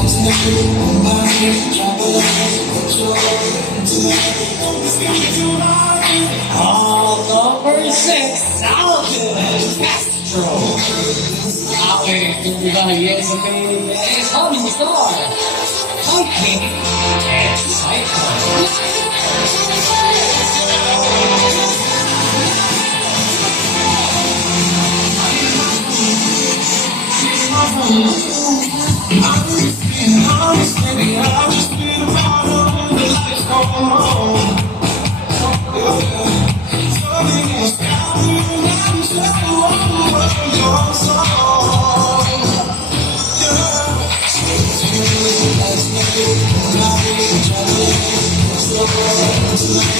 Number 6, Alvin Castro. Alvin, kumbaga sa kay Tommy Star. Hiking and cycling. Tonight